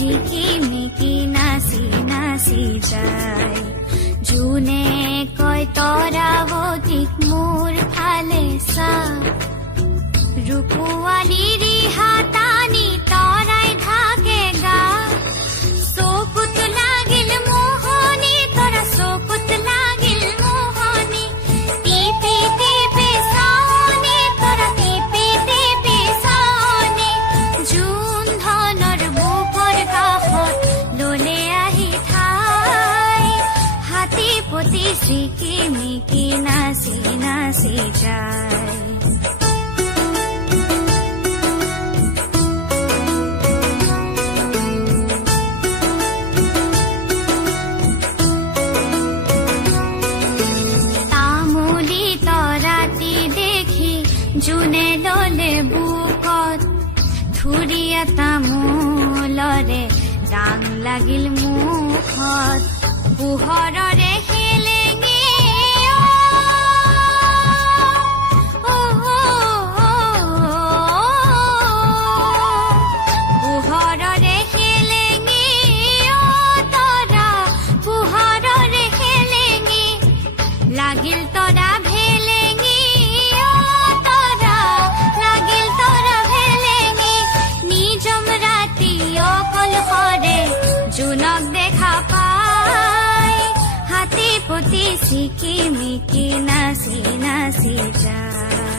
ছিকিমিকি নাচি নাচি যায়। জোনে কয় তৰাৱতীক মোৰ ফালে চা, ৰূপোৱালী ৰিহা টানি তৰাই থাকে গা। চকুত লাগিল মোহনী, তৰা চকুত লাগিল মোহনী। টিপি টিপি চাৱনী, তৰা টিপি টিপি চাৱনী। জোন ধনৰ বুকৰ কাষত ললে আহি ঠাই, হাতী পতি ছিকিমিকি নাচি নাচি যায়। জোনে ললে বুকত থুৰীয়া তামোলৰে ৰাং লাগিল মুখত। পোহৰৰে হেলেঙি পোহৰৰে হেলেঙি তৰা, পোহৰৰে হেলেঙি লাগিল তৰা জোনক দেখা পাই, হাতী পতি ছিকিমিকি নাচি নাচি যায়।